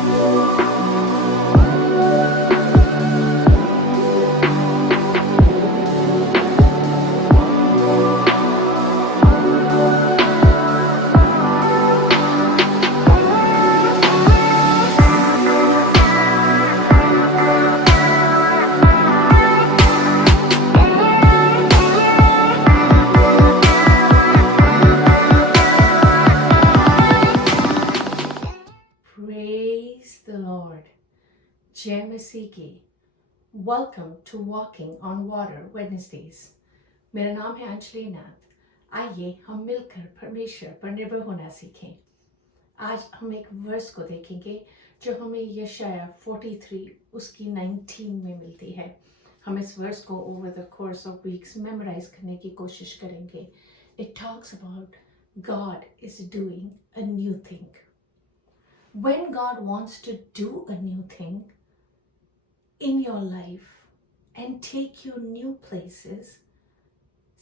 Praise the Lord. जय मसीह की। Welcome to Walking on Water Wednesdays. मेरा नाम है अंजलि नाथ। आइए हम मिलकर परमेश्वर पर निर्भर होना सीखें। आज हम एक वर्स को देखेंगे जो हमें यशाया 43 उसकी 19 में मिलती है। हम इस वर्स को over the course of weeks memorise करने की कोशिश करेंगे। It talks about God is doing a new thing. When God wants to do a new thing in your life and take you new places,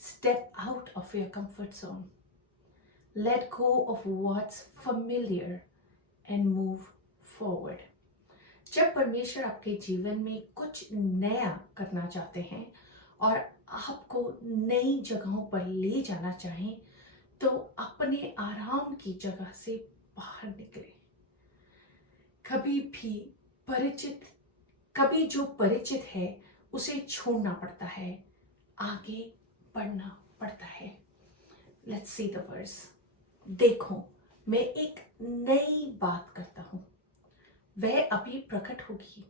step out of your comfort zone. Let go of what's familiar and move forward. जब परमेश्वर आपके जीवन में कुछ नया करना चाहते हैं और आपको नई जगहों पर ले जाना चाहें, तो अपने आराम की जगह से बाहर निकलें। कभी जो परिचित है उसे छोड़ना पड़ता है, आगे बढ़ना पड़ता है। Let's see the verse. देखो, मैं एक नई बात करता हूं, वह अभी प्रकट होगी,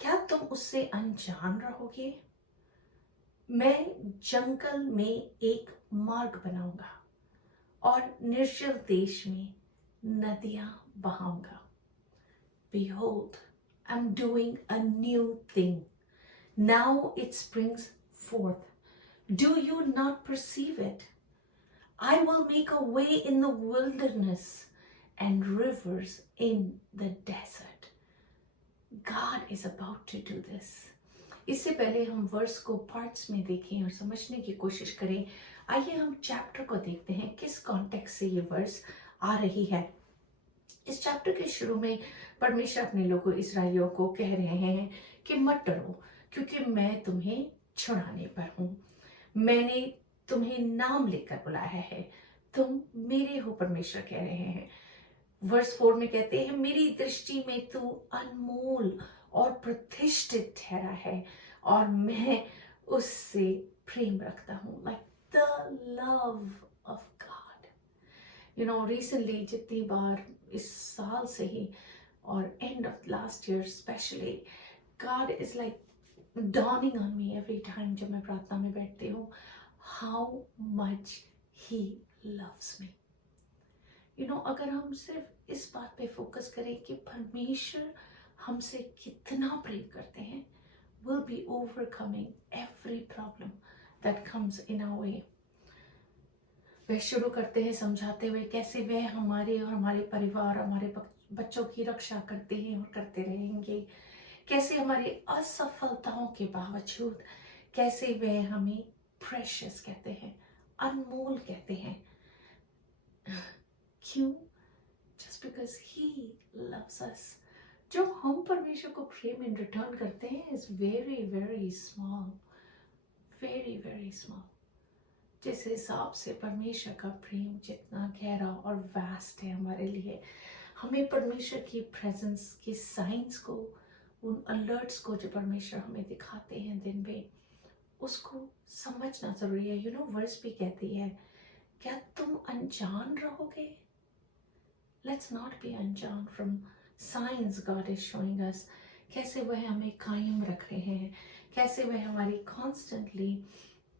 क्या तुम उससे अनजान रहोगे? मैं जंगल में एक मार्ग बनाऊंगा और निर्जल देश में नदियां बहाऊंगा। Behold, I'm doing a new thing. Now it springs forth. Do you not perceive it? I will make a way in the wilderness and rivers in the desert. God is about to do this. इससे पहले हम verse को parts में देखें और समझने की कोशिश करें। आइए हम चैप्टर को देखते हैं, किस कॉन्टेक्स्ट से ये वर्स आ रही है। इस चैप्टर के शुरू में परमेश्वर अपने लोगों इस्राएलियों को कह रहे हैं कि मत डरो, क्योंकि मैं तुम्हें छुड़ाने पर हूं। मैंने तुम्हें नाम लेकर बुलाया है, तुम मेरे हो। परमेश्वर कह रहे हैं। वर्स 4 में कहते हैं, मेरी दृष्टि में तू अनमोल और प्रतिष्ठित ठहरा है और मैं उससे प्रेम रखता हूं। Like the love of God. Recently जितनी बार इस साल से ही और end of last year specially, God is like dawning on me every time जब मैं प्रार्थना में बैठती हूँ, how much he loves me. अगर हम सिर्फ इस बात पे फोकस करें कि परमेश्वर हमसे कितना प्रेम करते हैं, we'll be overcoming every problem that comes in our way. वह शुरू करते हैं समझाते हुए कैसे वह हमारे और हमारे परिवार, हमारे बच्चों की रक्षा करते हैं और करते रहेंगे। कैसे हमारे असफलताओं के बावजूद कैसे वह हमें प्रेशियस कहते हैं, अनमोल कहते हैं। क्यों? जस्ट बिकॉज ही लव्स अस। जो हम परमेश्वर को प्रेम इन रिटर्न करते हैं is very very small, very very small. जिस हिसाब से परमेश्वर का प्रेम जितना गहरा और वास्ट है हमारे लिए, हमें परमेश्वर की प्रेजेंस के साइंस को, उन अलर्ट्स को जो परमेश्वर हमें दिखाते हैं दिन में, उसको समझना जरूरी है। वर्स भी कहती है, क्या तुम अनजान रहोगे? लेट्स नॉट बी अनजान from science God is showing us. कैसे वह हमें कायम रख रहे हैं, कैसे वह हमारी कॉन्स्टेंटली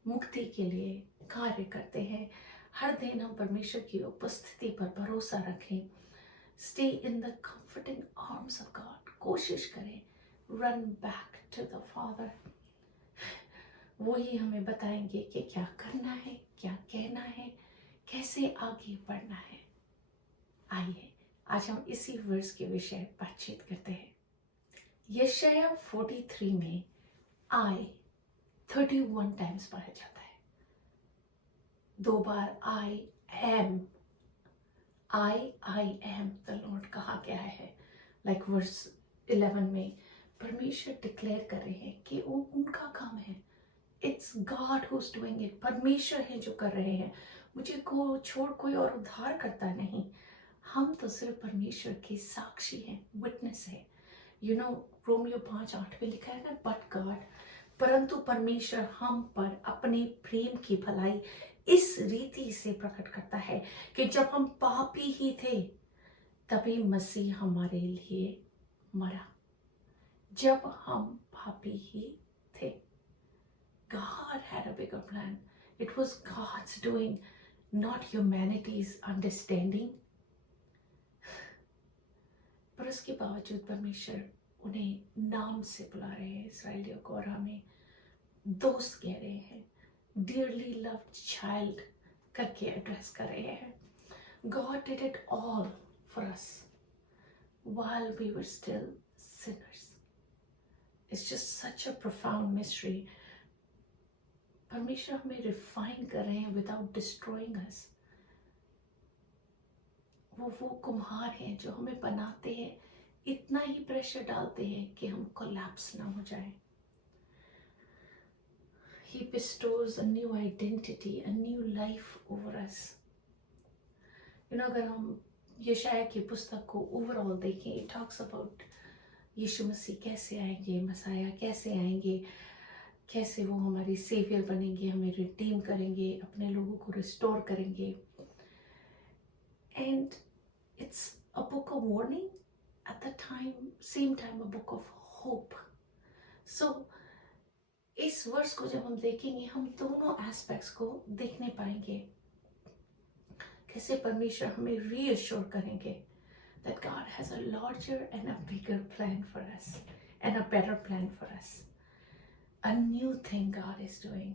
मुक्ति के लिए कार्य करते हैं। हर दिन हम परमेश्वर की उपस्थिति पर भरोसा रखें। Stay in the comforting arms of God. कोशिश करें run back to the father. वही हमें बताएंगे कि क्या करना है, क्या कहना है, कैसे आगे बढ़ना है। आइए आज हम इसी वर्स के विषय बातचीत करते हैं। यशाया 43 में आई 31 टाइम्स पढ़ा जाता है। 2 बार आई एम द लॉर्ड कहा गया है। लाइक वर्स 11 में परमेश्वर डिक्लेयर कर रहे हैं कि वो उनका काम है, it's God who is doing it, परमेश्वर है जो कर रहे हैं, मुझे को छोड़ कोई और उद्धार करता नहीं, हम तो सिर्फ परमेश्वर के साक्षी हैं, विटनेस है। यू नो रोमियो 5:8 में लिखा है ना, बट गॉड, परंतु परमेश्वर हम पर अपने प्रेम की भलाई इस रीति से प्रकट करता है कि जब हम पापी ही थे तभी मसीह हमारे लिए मरा। जब हम पापी ही थे, God had a bigger plan. It was God's doing, not humanity's understanding. पर उसके बावजूद परमेश्वर उन्हें नाम से बुला रहे हैं, इसराइलियों को, और हमें दोस्त कह रहे हैं, डियरली लव्ड चाइल्ड करके एड्रेस कर रहे हैं। God did it all for us while we were still sinners. It's just such a profound mystery. परमेश्वर हमें रिफाइन कर रहे हैं विदाउट डिस्ट्रॉइंग अस। वो कुम्हार हैं जो हमें बनाते हैं, इतना ही प्रेशर डालते हैं कि हम कोलैप्स ना हो जाए। He bestows a new identity, a new life over us. अगर हम यशाया की पुस्तक को ओवरऑल देखें, it talks about यीशु मसीह कैसे आएंगे, मसाया कैसे आएंगे, कैसे वो हमारी सेवियर बनेंगे, हमें रिडीम करेंगे, अपने लोगों को रिस्टोर करेंगे। And it's a book of warning, at the same time a book of hope. So इस वर्स को जब हम देखेंगे, हम दोनों एस्पेक्ट्स को देखने पाएंगे, कैसे परमेश्वर हमें रीअश्योर करेंगे that God has a larger and a bigger plan for us and a better plan for us. A new thing God is doing,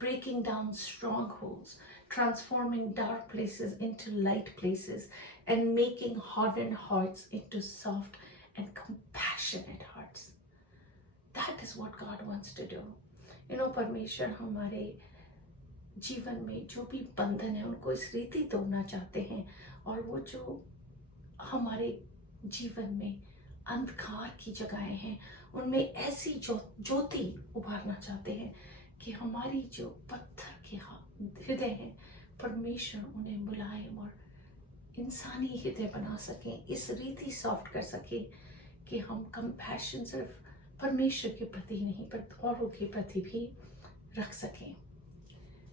breaking down strongholds, transforming dark places into light places, and making hardened hearts into soft and compassionate hearts. That is what God wants to do. परमेश्वर हमारे जीवन में जो भी बंधन है उनको इस रीति तोड़ना चाहते हैं, और वो जो हमारे जीवन में अंधकार की जगहें हैं उनमें ऐसी ज्योति उभारना चाहते हैं कि हमारी जो पत्थर के हृदय हैं, परमेश्वर उन्हें मुलायम और इंसानी हृदय बना सकें, इस रीति सॉफ्ट कर सके कि हम कंपैशन सिर्फ परमेश्वर के प्रति नहीं पर औरों के प्रति भी रख सकें।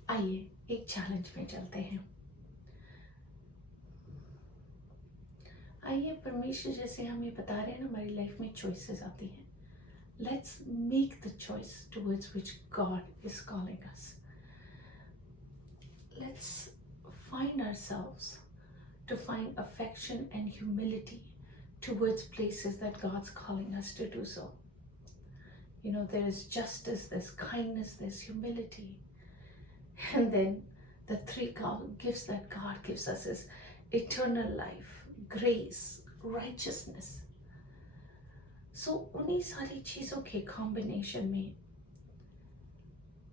आइए एक चैलेंज में चलते हैं। आइए, परमेश्वर जैसे हमें बता रहे हैं ना, हमारी लाइफ में चॉइसेस आती हैं। Let's make the choice towards which God is calling us. Let's find ourselves to find affection and humility towards places that God's calling us to do so. There is justice, there's kindness, there's humility. And then the three gifts that God gives us is eternal life, grace, righteousness. So उन्हीं सारी चीज़ों के combination में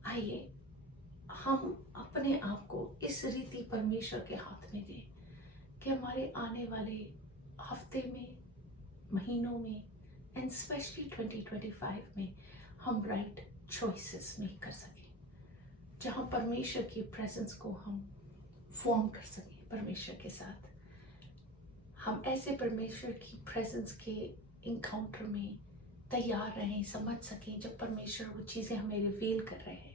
आइए हम अपने आप को इस रीति परमेश्वर के हाथ में दें कि हमारे आने वाले हफ्ते में, महीनों में, एंड स्पेशली 2025 में हम राइट चॉइसेस मेक कर सकें, जहाँ परमेश्वर की प्रेजेंस को हम फॉर्म कर सकें परमेश्वर के साथ। हम ऐसे परमेश्वर की प्रेजेंस के इनकाउंटर में तैयार रहें, समझ सकें जब परमेश्वर वो चीज़ें हमें रिवील कर रहे हैं।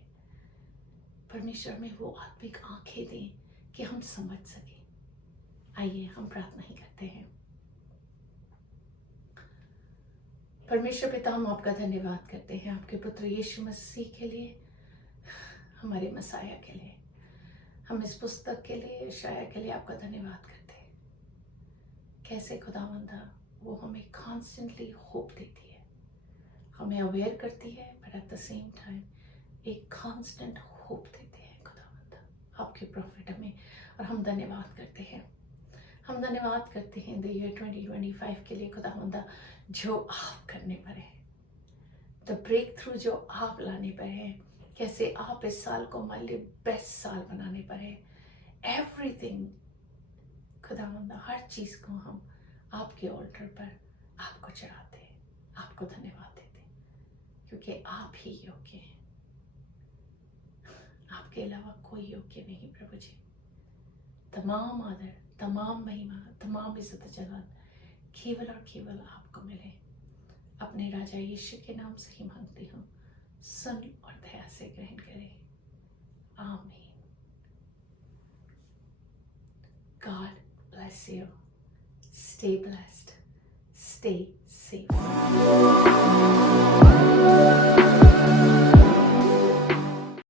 परमेश्वर में वो आत्मिक आंखें दें कि हम समझ सकें। आइए हम प्रार्थना ही करते हैं। परमेश्वर पिता, हम आपका धन्यवाद करते हैं आपके पुत्र यीशु मसीह के लिए, हमारे मसाया के लिए, हम इस पुस्तक के लिए, यशाया के लिए आपका धन्यवाद करते हैं। कैसे खुदावंदा वो हमें कॉन्स्टेंटली होप देती है, हमें अवेयर करती है, but at the same time एक कॉन्स्टेंट होप देते हैं खुदावंदा आपके प्रॉफिट हमें। और हम धन्यवाद करते हैं, हम धन्यवाद करते हैं द ईयर 2025 के लिए खुदावंदा, जो आप करने पर है, द ब्रेक थ्रू जो आप लाने पर है, कैसे आप इस साल को हमारे लिए बेस्ट साल बनाने पर है। एवरीथिंग खुदावंदा, हर चीज़ को हम आपके ऑल्टर पर आपको चढ़ाते, आपको धन्यवाद देते, क्योंकि आप ही योग्य हैं। आपके अलावा कोई योग्य नहीं प्रभु जी। तमाम आदर, तमाम महिमा, तमाम इज्जत जलाल केवल और केवल आपको मिले। अपने राजा यीशु के नाम से ही मांगती हूँ, सुन और दया से ग्रहण करें। आमीन। God bless you. Stay blessed. Stay safe.